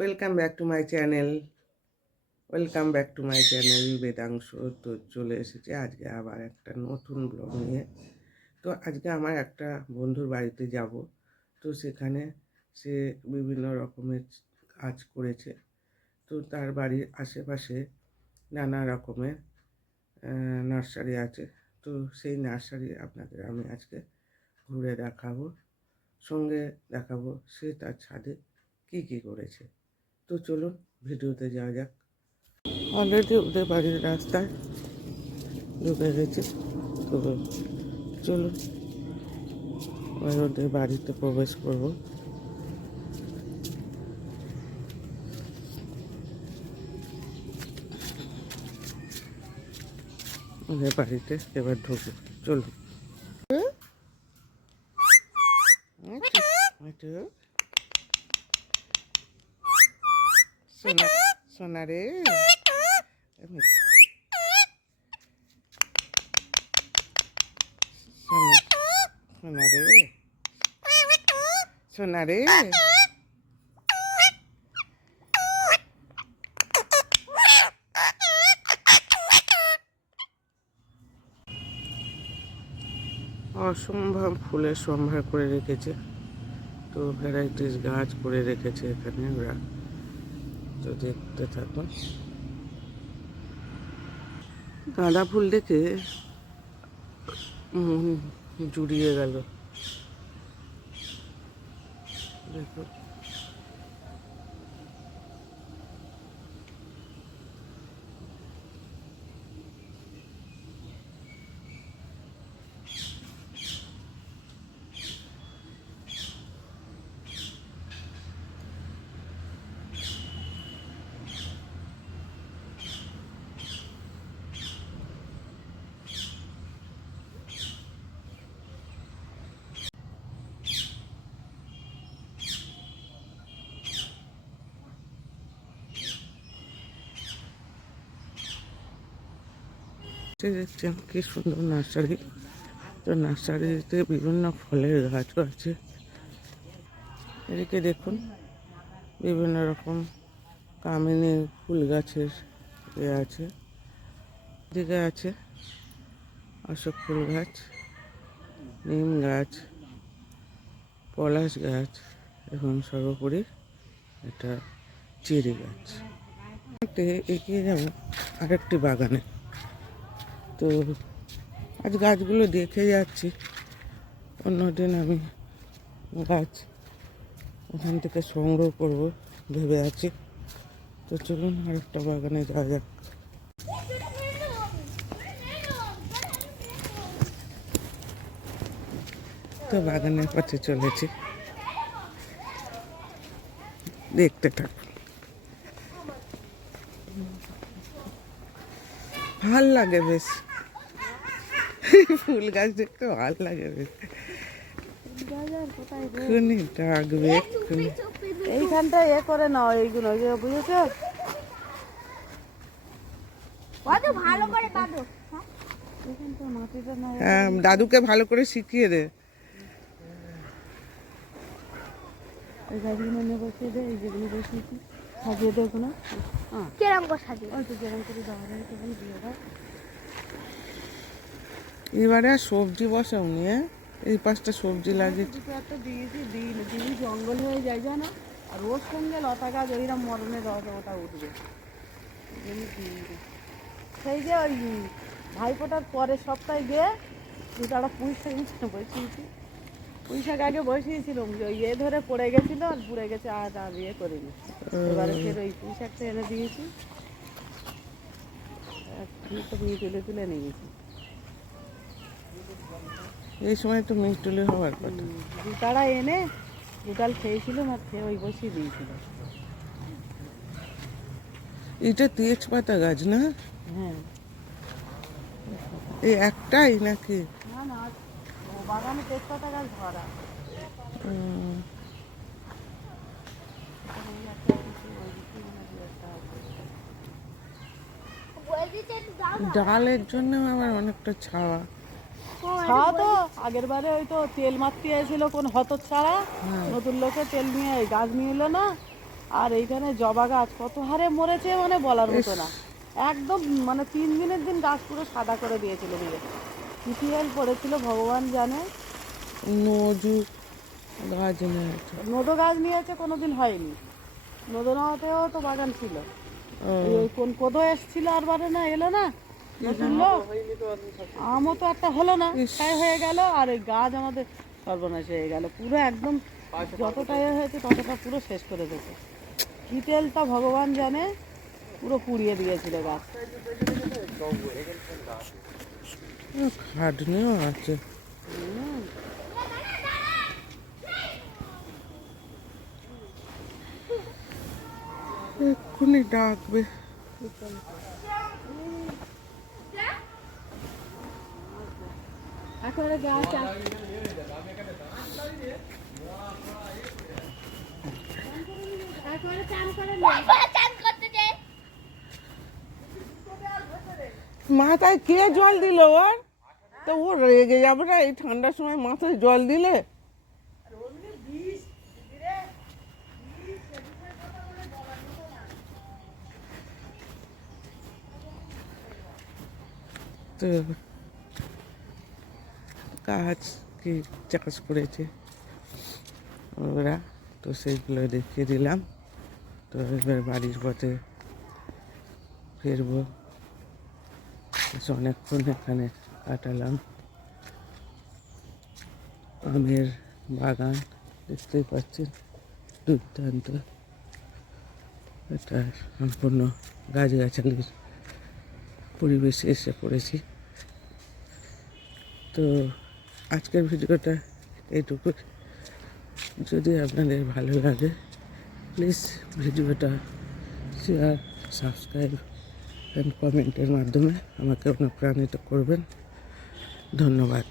Welcome back to my channel welcome back to my channel Vedansh তো চলে এসেছে আজকে আবার একটা নতুন ব্লগ নিয়ে। তো আজকে আমার একটা বন্ধুর বাড়িতে যাব। তো সেখানে সে বিভিন্ন রকমের কাজ করেছে। তো তার বাড়ির আশেপাশে নানা রকমের নার্সারি আছে। তো সেই নার্সারি আপনাদের আমি আজকে ঘুরে দেখাবো। সঙ্গে দেখাবো সে তার ছাদে কী কী করেছে। তো চলুন ভিডিওতে যাওয়া যাক। অলরেডি ওদের বাড়ির রাস্তায় ঢুকে গেছে। তো চলুন এবার ওদের বাড়িতে প্রবেশ করব। ওদের বাড়িতে এবার ঢুকবো। চলুন একটু সোনা সোনা রে সোনা রে অসম্ভব ফুলের সম্ভার করে রেখেছে। তো ভ্যারাইটিস গাছ করে রেখেছে এখানে ওরা। তো দেখতে থাকুন। গাঁদা ফুল দেখে মন জুড়িয়ে গেল। দেখো এই দেখছেন কি সুন্দর নার্সারি, তো নার্সারিতে বিভিন্ন ফলের গাছও আছে। এদিকে দেখুন, বিভিন্ন রকম কামিনী ফুল গাছের এ আছে। এদিকে আছে অশোক ফুল গাছ, নিম গাছ, পলাশ গাছ এবং সর্বোপরি এটা চেরি গাছ। এগিয়ে যাব আরেকটি বাগানে। তো আজ গাছগুলো দেখে যাচ্ছি। অন্যদিন আমি গাছ ওখান থেকে সংগ্রহ করব ভেবে আছি। তো চলুন আরেকটা বাগানে যাওয়া যাক। তো বাগানের পথে চলেছি। দেখতে থাক। ভালো লাগে বেশ। ফুল গাছ দেখতে ভালো লাগে ডাকবে এইখানটা এ করে নাও এইগুলো যে বুঝেছ? না হ্যাঁ দাদুকে ভালো করে শিখিয়ে দে। এই গাছগুলো নিয়ে বসিয়ে দে এই যেগুলো বসিয়েছি। সাজিয়ে দে ওগুলো। হ্যাঁ কিরম করে সাজিয়ে ওই তো যেরকম করে দেওয়া যায় তখন দিয়ে দাও। এবারে সবজি বসাও নিয়ে এই পাঁচটা সবজি লাগে একটা দিয়েছি দিই দিই জঙ্গল হয়ে যায়, জানো? আর ওর সঙ্গে লতা গাছ, ওইরকম মরণের রস ওটা উঠবে। সেই যে ওই ভাইফোঁটার পরের সপ্তাহে গিয়ে দুটাটা পুঁই শাক বসিয়েছি। পুঁই শাক আগে বসিয়েছিলাম, যে ইয়ে ধরে পড়ে গেছিল আর পুড়ে গেছে আর আর ইয়ে করিনি। এবারে ফের ওই পুঁই শাকটা এনে দিয়েছি। তুলে তুলে নিয়ে গেছি এই সময় তো মিষ্টুলি হওয়ার কথা। দুটারা এনে দুটাল খেয়েছিলাম আর খেয়ে ওই বসিয়ে দিয়েছিল। এটা তেজপাতা গাছ না? হ্যাঁ। এই একটাই নাকি? না না বাগানে তেজপাতা গাছ ভরা। উম, বলে দিতে একটু দাও ডালের জন্য আমার অনেকটা ছাওয়া। খাওয়া তো আগের বারে ওই তো তেল মারতে এসেছিল কোন হত ছাড়া নতুন লোকে তেল নিয়ে গাছ নিয়ে এলো না। আর এইখানে জবা গাছ কত হারে মরেছে মানে বলার মতো না। একদম মানে তিন দিনের দিন গাছ পুরো সাদা করে দিয়েছিল দিয়ে কিটিএল পড়েছিল ভগবান জানে। নজু গাছ নেই নোদো গাছ নিয়েছে কোনোদিন হয়নি। নোদো নেওয়াতেও তো বাগান ছিল। ওই কোন কোদো এসছিল আর বারে না এলো না? আমও তো একটা হলো না তাই হয়ে গেল আর ওই গাছ আমাদের সর্বনাশ হয়ে গেল। পুরো একদম যতটা এ হয়েছে ততটা পুরো শেষ করে দিয়েছে। কি তেলটা ভগবান জানে পুরো পুড়িয়ে দিয়েছিল গাছ। খাটনিও আছে। এক্ষুনি ডাকবে এখন গাছ চান করতে যে মাথায় কে জল দিল ওর? তো ও রেগে যাবে না এই ঠান্ডার সময় মাথায় জল দিলে? তো গাছ কি চাষ করেছে। ওরা তো সেইগুলো দেখিয়ে দিলাম। তো এবার বাড়ির পথে ফিরবো। অনেকক্ষণ এখানে কাটালাম। আমের বাগান দেখতেই পাচ্ছেন। দুর্দান্ত। এটা সম্পূর্ণ গাছগাছালির পরিবেশে এসে পড়েছি। তো আজকের ভিডিওটা এইটুকু যদি আপনাদের ভালো লাগে প্লিজ ভিডিওটা শেয়ার সাবস্ক্রাইব অ্যান্ড কমেন্টের মাধ্যমে আমাকে অনুপ্রাণিত করবেন। ধন্যবাদ।